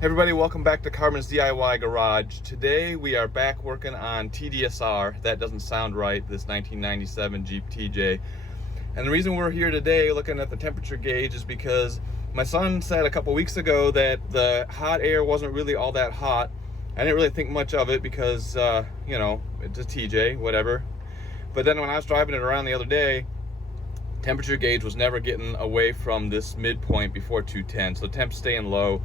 Hey everybody, welcome back to Carmen's DIY Garage. Today we are back working on TDSR. That doesn't sound right, this 1997 Jeep TJ. And the reason we're here today looking at the temperature gauge is because my son said a couple weeks ago that the hot air wasn't really all that hot. I didn't really think much of it because, you know, it's a TJ, whatever. But then when I was driving it around the other day, temperature gauge was never getting away from this midpoint before 210, so temps staying low.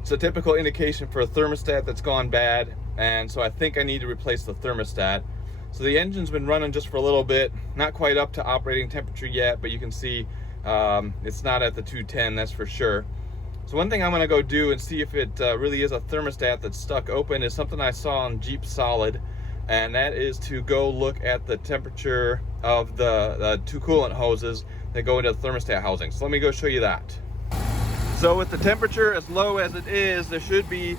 It's a typical indication for a thermostat that's gone bad, and so I think I need to replace the thermostat. So the engine's been running just for a little bit, not quite up to operating temperature yet, but you can see it's not at the 210, that's for sure. So one thing I'm gonna go do and see if it really is a thermostat that's stuck open is something I saw on Jeep Solid, and that is to go look at the temperature of the two coolant hoses that go into the thermostat housing. So let me go show you that. So with the temperature as low as it is, this should be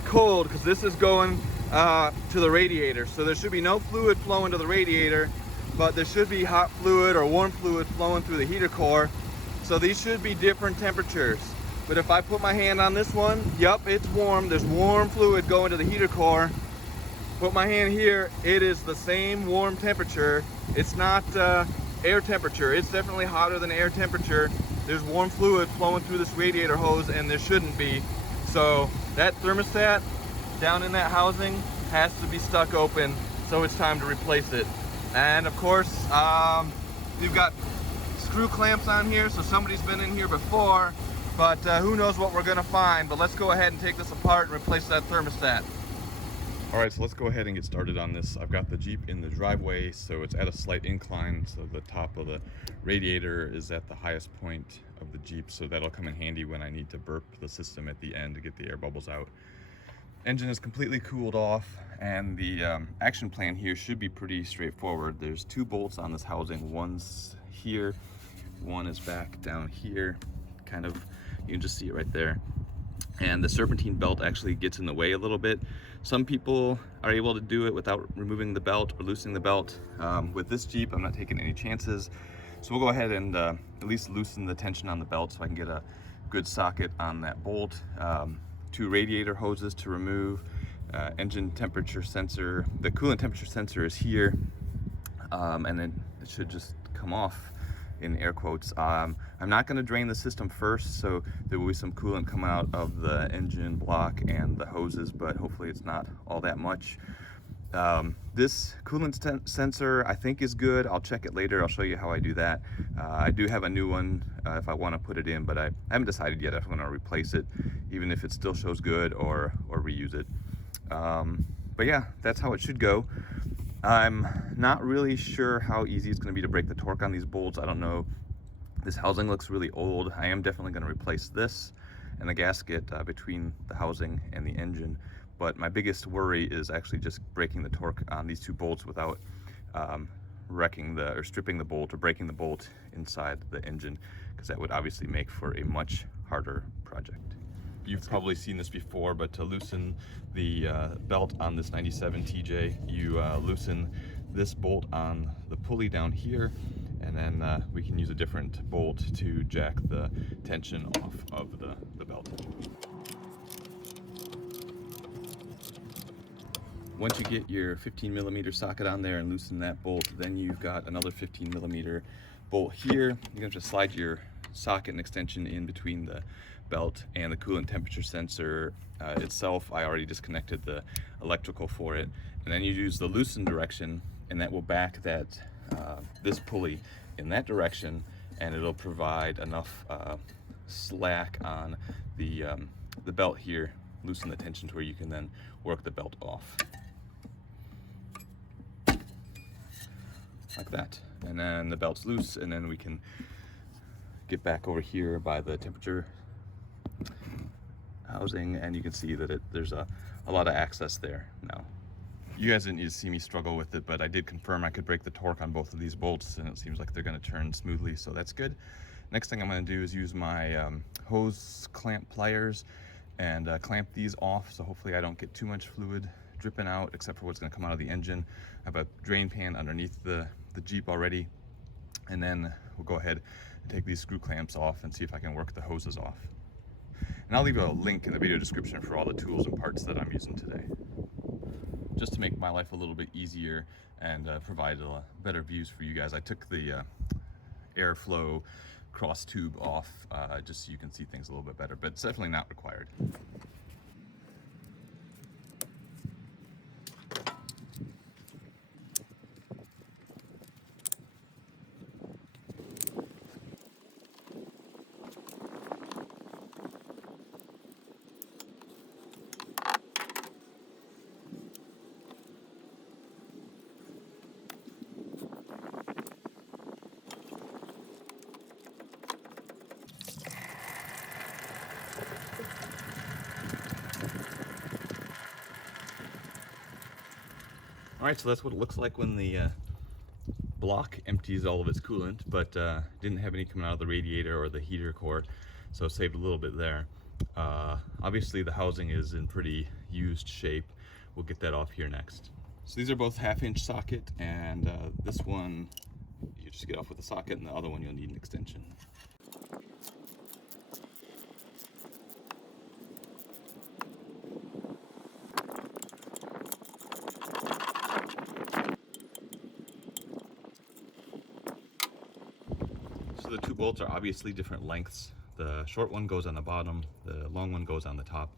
cold because this is going to the radiator. So there should be no fluid flowing to the radiator, but there should be hot fluid or warm fluid flowing through the heater core. So these should be different temperatures. But if I put my hand on this one, yep, it's warm. There's warm fluid going to the heater core. Put my hand here, it is the same warm temperature. It's not air temperature. It's definitely hotter than air temperature. There's warm fluid flowing through this radiator hose, and there shouldn't be. So that thermostat down in that housing has to be stuck open, so it's time to replace it. And of course, we've got screw clamps on here, so somebody's been in here before, but who knows what we're gonna find. But let's go ahead and take this apart and replace that thermostat. All right, so let's go ahead and get started on this. I've got the Jeep in the driveway, so it's at a slight incline, so the top of the radiator is at the highest point of the Jeep, so that'll come in handy when I need to burp the system at the end to get the air bubbles out. Engine is completely cooled off, and the action plan here should be pretty straightforward. There's two bolts on this housing. One's here, one is back down here, kind of, you can just see it right there. And the serpentine belt actually gets in the way a little bit. Some people are able to do it without removing the belt or loosening the belt. With this Jeep, I'm not taking any chances. So we'll go ahead and at least loosen the tension on the belt so I can get a good socket on that bolt. Two radiator hoses to remove, engine temperature sensor. The coolant temperature sensor is here, and then it should just come off in air quotes. I'm not going to drain the system first, so there will be some coolant coming out of the engine block and the hoses, but hopefully it's not all that much. This coolant sensor I think is good. I'll check it later. I'll show you how I do that. I do have a new one if I want to put it in, but I haven't decided yet if I'm going to replace it, even if it still shows good, or reuse it. But yeah, that's how it should go. I'm not really sure how easy it's going to be to break the torque on these bolts. I don't know. This housing looks really old. I am definitely going to replace this and the gasket between the housing and the engine. But my biggest worry is actually just breaking the torque on these two bolts without wrecking or stripping the bolt or breaking the bolt inside the engine, because that would obviously make for a much harder project. You've probably seen this before, but to loosen the belt on this 97 TJ, you loosen this bolt on the pulley down here, and then we can use a different bolt to jack the tension off of the belt. Once you get your 15mm socket on there and loosen that bolt, then you've got another 15mm bolt here. You're gonna just slide your socket and extension in between the belt and the coolant temperature sensor itself. I already disconnected the electrical for it, and then you use the loosen direction, and that will back that this pulley in that direction, and it'll provide enough slack on the belt here, loosen the tension to where you can then work the belt off like that, and then the belt's loose, and then we can get back over here by the temperature housing, and you can see that there's a lot of access there now. You guys didn't need to see me struggle with it, but I did confirm I could break the torque on both of these bolts, and it seems like they're going to turn smoothly, so that's good. Next thing I'm going to do is use my hose clamp pliers and clamp these off, so hopefully I don't get too much fluid dripping out, except for what's going to come out of the engine. I have a drain pan underneath the Jeep already, and then we'll go ahead and take these screw clamps off and see if I can work the hoses off. And I'll leave a link in the video description for all the tools and parts that I'm using today. Just to make my life a little bit easier and provide better views for you guys, I took the airflow cross tube off just so you can see things a little bit better, but it's definitely not required. All right, so that's what it looks like when the block empties all of its coolant, but didn't have any coming out of the radiator or the heater core, so saved a little bit there. Obviously the housing is in pretty used shape. We'll get that off here next. So these are both 1/2-inch socket, and this one you just get off with a socket, and the other one you'll need an extension. So the two bolts are obviously different lengths. The short one goes on the bottom, the long one goes on the top.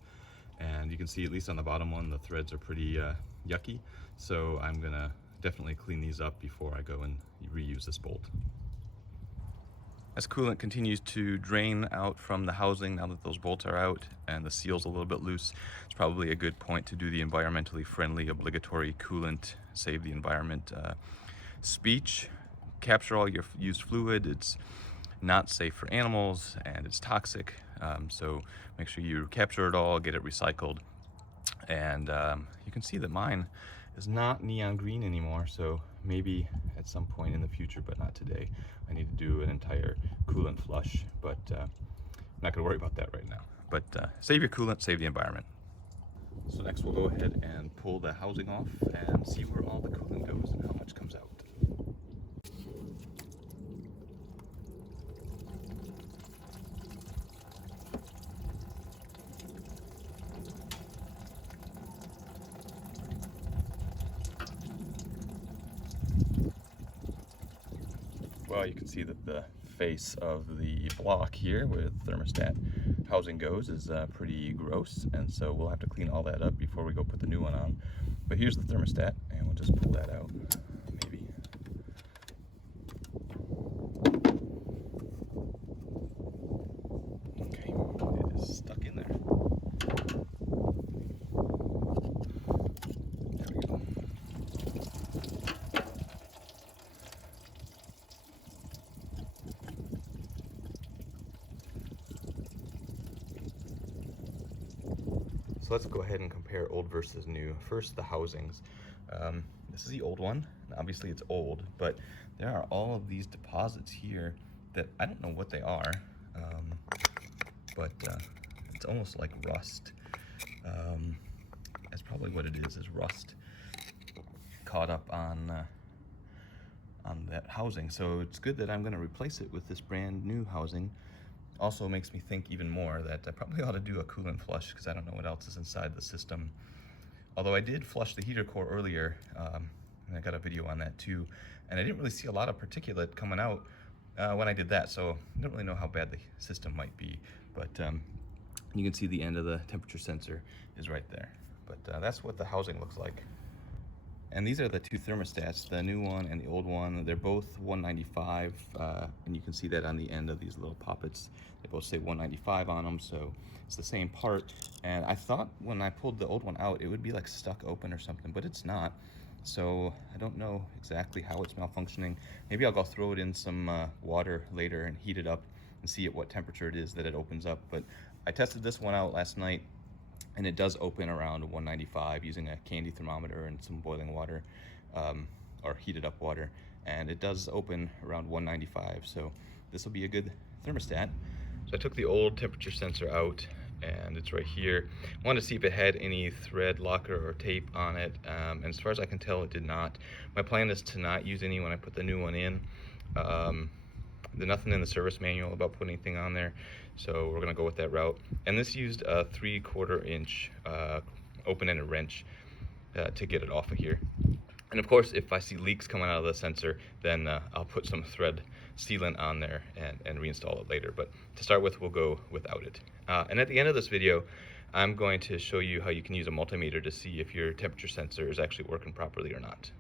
And you can see, at least on the bottom one, the threads are pretty yucky. So I'm gonna definitely clean these up before I go and reuse this bolt. As coolant continues to drain out from the housing, now that those bolts are out and the seal's a little bit loose, it's probably a good point to do the environmentally friendly obligatory coolant, save the environment speech. Capture all your used fluid. It's not safe for animals and it's toxic, so make sure you capture it all, get it recycled. And you can see that mine is not neon green anymore, so maybe at some point in the future, but not today, I need to do an entire coolant flush, but I'm not going to worry about that right now. But save your coolant, save the environment. So next we'll go ahead and pull the housing off and see where all the coolant goes and how much comes out. Well, you can see that the face of the block here with thermostat housing goes is pretty gross, and so we'll have to clean all that up before we go put the new one on. But here's the thermostat, and we'll just pull that out, maybe. Okay, it is stuck in there. There we go. So let's go ahead and compare old versus new. First, the housings. This is the old one. Obviously it's old, but there are all of these deposits here that I don't know what they are, but it's almost like rust. That's probably what it is rust caught up on that housing. So it's good that I'm going to replace it with this brand new housing. Also makes me think even more that I probably ought to do a coolant flush, because I don't know what else is inside the system. Although I did flush the heater core earlier, and I got a video on that too, and I didn't really see a lot of particulate coming out when I did that, so I don't really know how bad the system might be. But you can see the end of the temperature sensor is right there. But that's what the housing looks like. And these are the two thermostats, the new one and the old one. They're both 195, and you can see that on the end of these little poppets. They both say 195 on them, so it's the same part. And I thought when I pulled the old one out, it would be like stuck open or something, but it's not. So I don't know exactly how it's malfunctioning. Maybe I'll go throw it in some water later and heat it up and see at what temperature it is that it opens up. But I tested this one out last night, and it does open around 195 using a candy thermometer and some boiling water, or heated up water, and it does open around 195, so this will be a good thermostat. So I took the old temperature sensor out, and it's right here. I wanted to see if it had any thread locker or tape on it, and as far as I can tell, it did not. My plan is to not use any when I put the new one in. There's nothing in the service manual about putting anything on there, so we're gonna go with that route. And this used a 3/4 inch open-ended wrench to get it off of here. And of course, if I see leaks coming out of the sensor, then I'll put some thread sealant on there and reinstall it later. But to start with, we'll go without it. And at the end of this video, I'm going to show you how you can use a multimeter to see if your temperature sensor is actually working properly or not.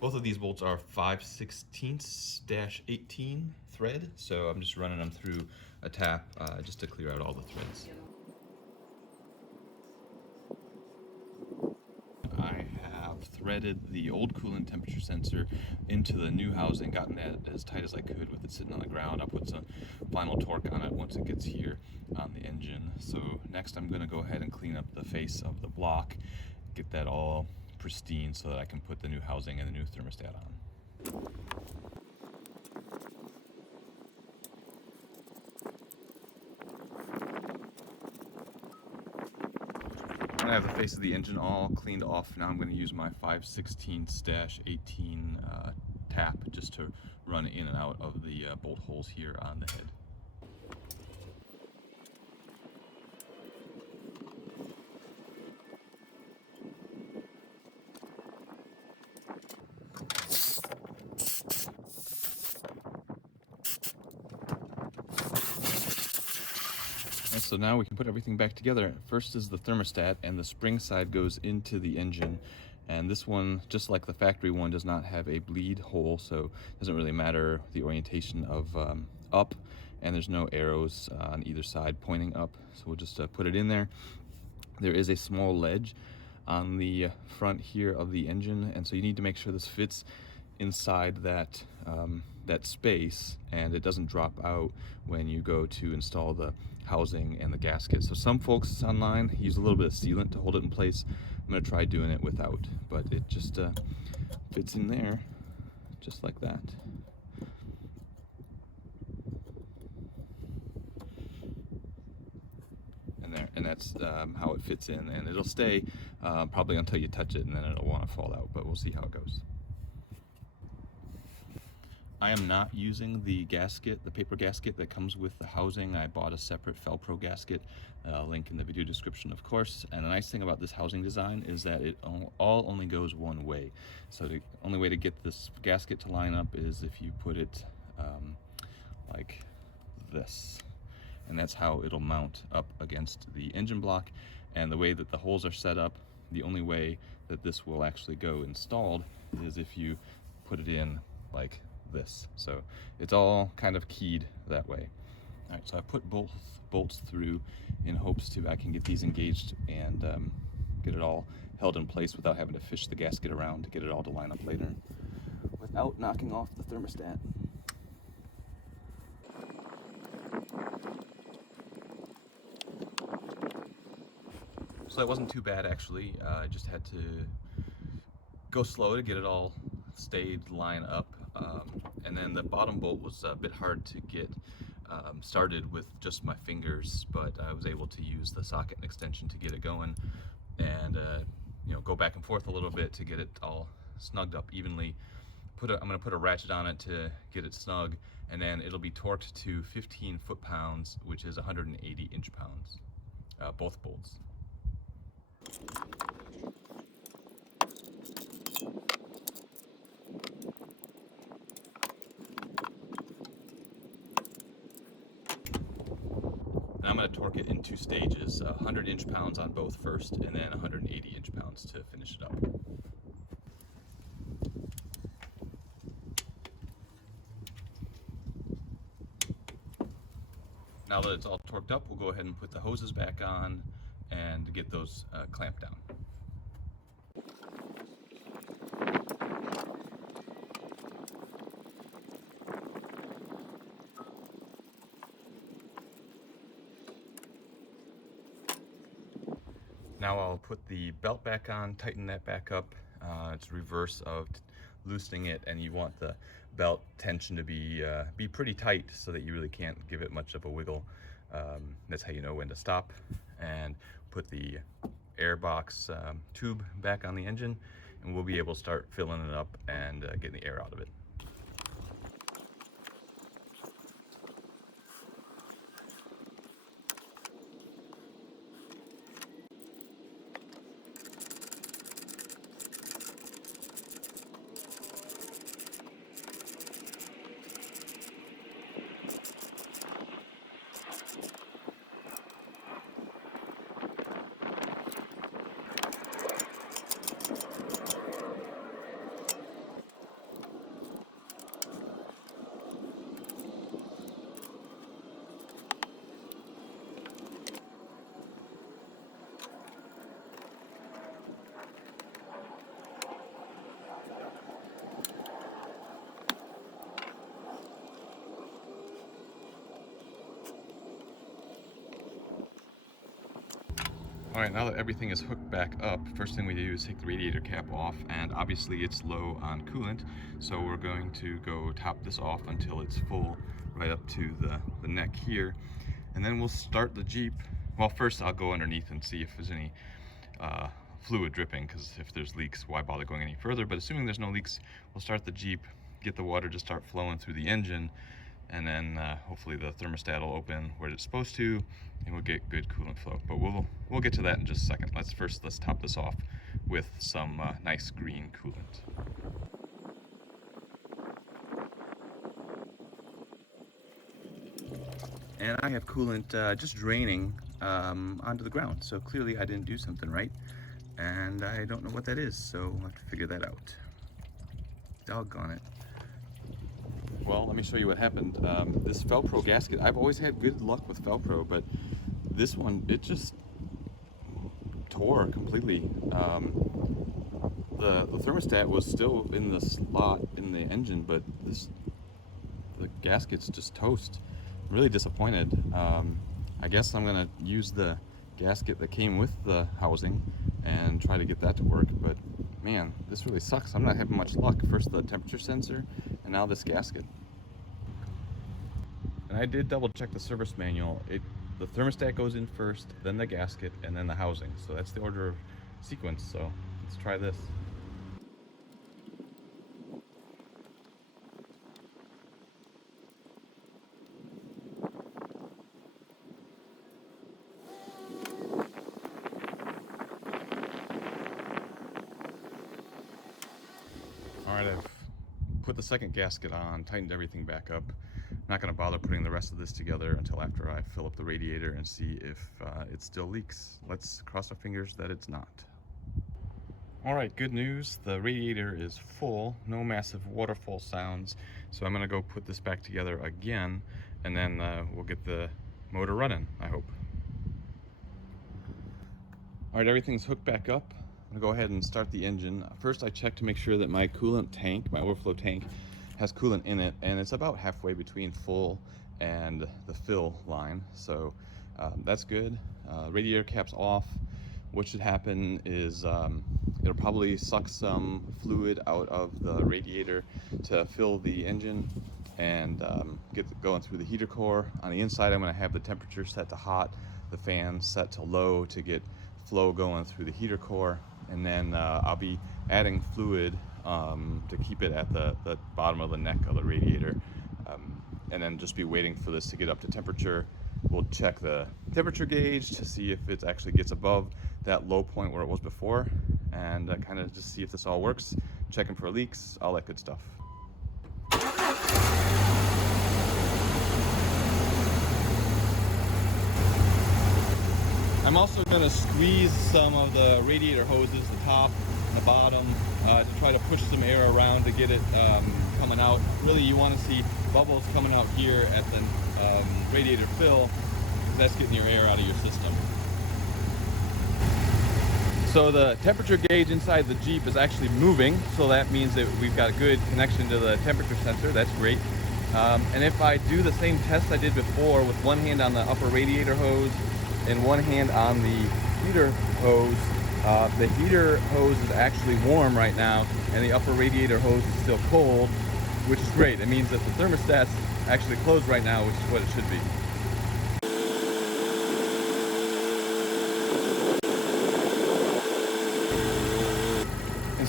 Both of these bolts are 5/16-18 thread, so I'm just running them through a tap just to clear out all the threads. I have threaded the old coolant temperature sensor into the new housing, gotten that as tight as I could with it sitting on the ground. I'll put some final torque on it once it gets here on the engine. So next I'm going to go ahead and clean up the face of the block, get that all pristine so that I can put the new housing and the new thermostat on. I have the face of the engine all cleaned off. Now I'm going to use my 5/16-18 tap just to run in and out of the bolt holes here on the head. And so now we can put everything back together. First is the thermostat, and the spring side goes into the engine. And this one, just like the factory one, does not have a bleed hole, so it doesn't really matter the orientation of up, and there's no arrows on either side pointing up. So we'll just put it in there. There is a small ledge on the front here of the engine, and so you need to make sure this fits inside that that space and it doesn't drop out when you go to install the housing and the gasket. So some folks online use a little bit of sealant to hold it in place. I'm going to try doing it without, but it just fits in there just like that. And there, and that's how it fits in, and it'll stay probably until you touch it, and then it'll want to fall out, but we'll see how it goes. I am not using the gasket, the paper gasket that comes with the housing. I bought a separate Felpro gasket, link in the video description, of course. And the nice thing about this housing design is that it all only goes one way. So the only way to get this gasket to line up is if you put it like this. And that's how it'll mount up against the engine block. And the way that the holes are set up, the only way that this will actually go installed is if you put it in like this. So it's all kind of keyed that way. All right, so I put both bolts through in hopes I can get these engaged and get it all held in place without having to fish the gasket around to get it all to line up later without knocking off the thermostat. So that wasn't too bad actually. I just had to go slow to get it all stayed line up. And then the bottom bolt was a bit hard to get started with just my fingers, but I was able to use the socket and extension to get it going, and you know, go back and forth a little bit to get it all snugged up evenly. I'm going to put a ratchet on it to get it snug, and then it'll be torqued to 15 foot-pounds, which is 180 inch-pounds, both bolts. I'm going to torque it in two stages, 100 inch-pounds on both first, and then 180 inch-pounds to finish it up. Now that it's all torqued up, we'll go ahead and put the hoses back on and get those clamped down. Now I'll put the belt back on, tighten that back up. It's reverse of loosening it, and you want the belt tension to be pretty tight so that you really can't give it much of a wiggle That's how you know when to stop, and put the air box tube back on the engine, and we'll be able to start filling it up and getting the air out of it. All right, now that everything is hooked back up, first thing we do is take the radiator cap off, and obviously it's low on coolant, so we're going to go top this off until it's full, right up to the neck here, and then we'll start the Jeep. Well, first I'll go underneath and see if there's any fluid dripping, because if there's leaks, why bother going any further? But assuming there's no leaks, we'll start the Jeep, get the water to start flowing through the engine, and then hopefully the thermostat will open where it's supposed to, and we'll get good coolant flow. But we'll get to that in just a second. Let's top this off with some nice green coolant. And I have coolant just draining onto the ground, so clearly I didn't do something right, and I don't know what that is, so I'll have to figure that out. Doggone it. Well, let me show you what happened. This Velcro gasket, I've always had good luck with Velcro, but this one, it just tore completely. The thermostat was still in the slot in the engine, but the gasket's just toast. I'm really disappointed. I guess I'm gonna use the gasket that came with the housing and try to get that to work, but man, this really sucks. I'm not having much luck. First the temperature sensor, and now this gasket. And I did double check the service manual. The thermostat goes in first, then the gasket, and then the housing. So that's the order of sequence. So let's try this. All right, I've put the second gasket on, tightened everything back up. I'm not going to bother putting the rest of this together until after I fill up the radiator and see if it still leaks. Let's cross our fingers that it's not. All right, good news. The radiator is full, no massive waterfall sounds. So I'm going to go put this back together again, and then we'll get the motor running, I hope. All right, everything's hooked back up. I'm gonna go ahead and start the engine. First, I checked to make sure that my coolant tank, my overflow tank, has coolant in it, and it's about halfway between full and the fill line. So that's good. Radiator cap's off. What should happen is it'll probably suck some fluid out of the radiator to fill the engine and get going through the heater core. On the inside, I'm gonna have the temperature set to hot, the fan set to low to get flow going through the heater core, and then I'll be adding fluid to keep it at the bottom of the neck of the radiator, and then just be waiting for this to get up to temperature. We'll check the temperature gauge to see if it actually gets above that low point where it was before, and kind of just see if this all works, checking for leaks, all that good stuff. I'm also going to squeeze some of the radiator hoses, the top and the bottom, to try to push some air around to get it coming out. Really, you want to see bubbles coming out here at the radiator fill. That's getting your air out of your system. So the temperature gauge inside the Jeep is actually moving, so that means that we've got a good connection to the temperature sensor. That's great. And if I do the same test I did before with one hand on the upper radiator hose and one hand on the heater hose, the heater hose is actually warm right now and the upper radiator hose is still cold, which is great. It means that the thermostat's actually closed right now, which is what it should be.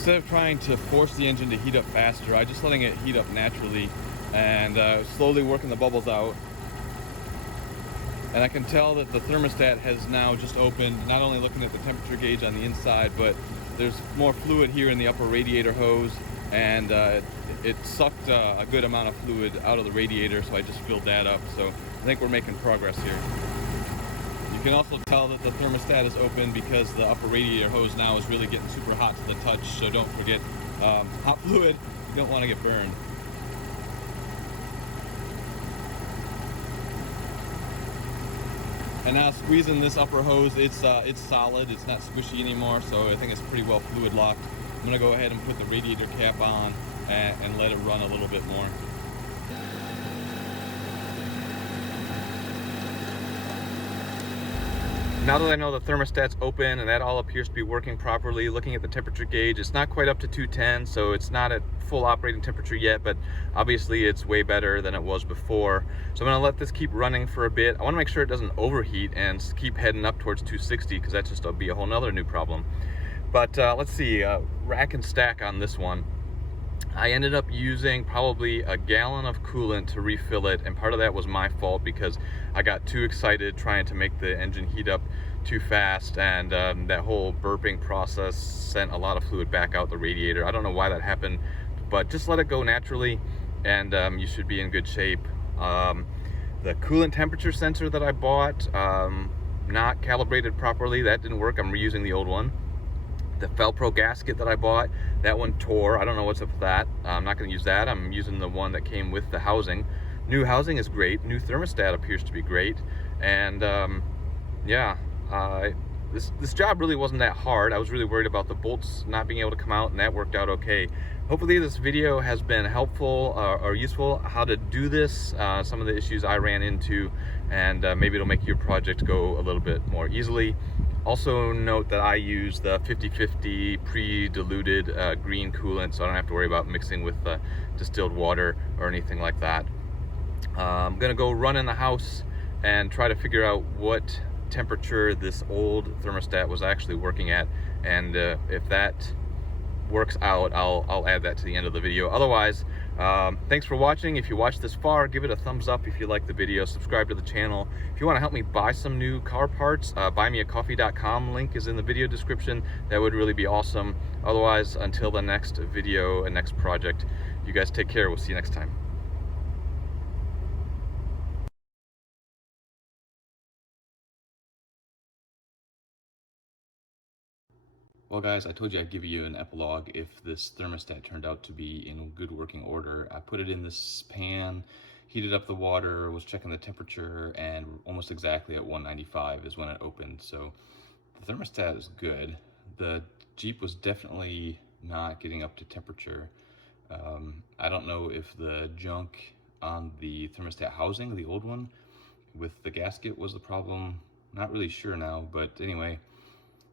instead of trying to force the engine to heat up faster, I'm just letting it heat up naturally and slowly working the bubbles out. And I can tell that the thermostat has now just opened, not only looking at the temperature gauge on the inside, but there's more fluid here in the upper radiator hose, and it sucked a good amount of fluid out of the radiator, so I just filled that up. So I think we're making progress here. You can also tell that the thermostat is open because the upper radiator hose now is really getting super hot to the touch, so don't forget hot fluid, you don't want to get burned. And now squeezing this upper hose, it's solid, it's not squishy anymore, so I think it's pretty well fluid locked. I'm gonna go ahead and put the radiator cap on and let it run a little bit more. Now that I know the thermostat's open and that all appears to be working properly, looking at the temperature gauge, it's not quite up to 210, so it's not at full operating temperature yet, but obviously it's way better than it was before. So I'm gonna let this keep running for a bit. I wanna make sure it doesn't overheat and keep heading up towards 260, because that's just be a whole nother new problem. But let's see, rack and stack on this one. I ended up using probably a gallon of coolant to refill it, and part of that was my fault because I got too excited trying to make the engine heat up too fast, and that whole burping process sent a lot of fluid back out the radiator. I don't know why that happened, but just let it go naturally and you should be in good shape. The coolant temperature sensor that I bought, not calibrated properly, that didn't work. I'm reusing the old one. The Velcro gasket that I bought, that one tore. I don't know what's up with that. I'm not going to use that. I'm using the one that came with the housing. New housing is great. New thermostat appears to be great. And yeah, this job really wasn't that hard. I was really worried about the bolts not being able to come out, and that worked out okay. Hopefully this video has been helpful or useful, how to do this, some of the issues I ran into, and maybe it'll make your project go a little bit more easily. Also note that I use the 50/50 pre-diluted green coolant, so I don't have to worry about mixing with distilled water or anything like that. I'm gonna go run in the house and try to figure out what temperature this old thermostat was actually working at, and if that works out, I'll add that to the end of the video. Otherwise, thanks for watching. If you watched this far, give it a thumbs up if you like the video, subscribe to the channel. If you want to help me buy some new car parts, buymeacoffee.com link is in the video description. That would really be awesome. Otherwise, until the next video and next project, you guys take care. We'll see you next time. Well guys, I told you I'd give you an epilogue if this thermostat turned out to be in good working order. I put it in this pan, heated up the water, was checking the temperature, and almost exactly at 195 is when it opened. So the thermostat is good. The Jeep was definitely not getting up to temperature. I don't know if the junk on the thermostat housing, the old one, with the gasket was the problem. Not really sure now, but anyway,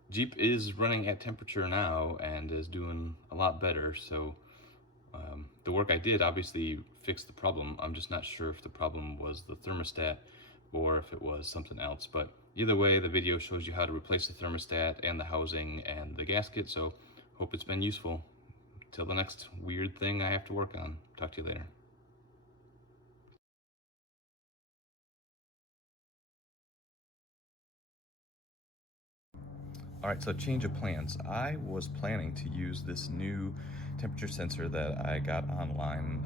Jeep is running at temperature now and is doing a lot better, so the work I did obviously fixed the problem. I'm just not sure if the problem was the thermostat or if it was something else, but either way, the video shows you how to replace the thermostat and the housing and the gasket, so hope it's been useful. Till the next weird thing I have to work on. Talk to you later. All right, so change of plans. I was planning to use this new temperature sensor that I got online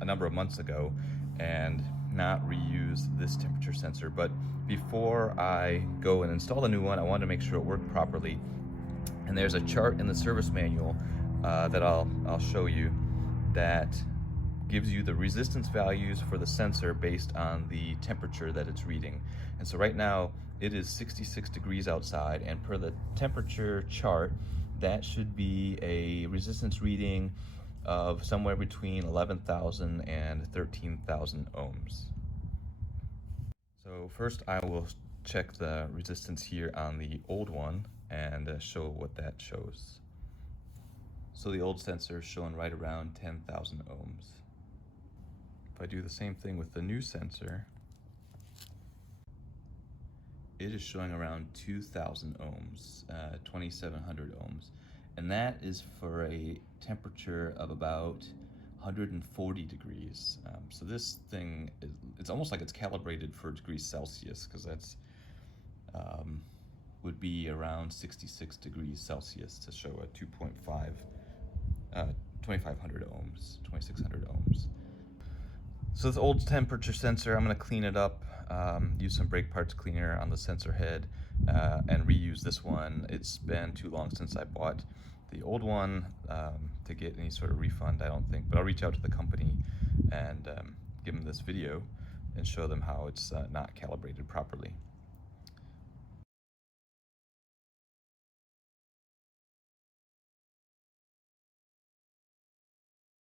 a number of months ago and not reuse this temperature sensor. But before I go and install the new one, I wanted to make sure it worked properly. And there's a chart in the service manual that I'll show you that gives you the resistance values for the sensor based on the temperature that it's reading. And so right now it is 66 degrees outside, and per the temperature chart, that should be a resistance reading of somewhere between 11,000 and 13,000 ohms. So first I will check the resistance here on the old one and show what that shows. So the old sensor is showing right around 10,000 ohms. If I do the same thing with the new sensor, it is showing around 2,000 ohms, 2,700 ohms. and that is for a temperature of about 140 degrees. So this thing, it's almost like it's calibrated for degrees Celsius, because that's would be around 66 degrees Celsius to show a 2.5, 2500 ohms, 2600 ohms. So this old temperature sensor, I'm going to clean it up, use some brake parts cleaner on the sensor head, and reuse this one. It's been too long since I bought the old one to get any sort of refund, I don't think. But I'll reach out to the company and give them this video and show them how it's not calibrated properly.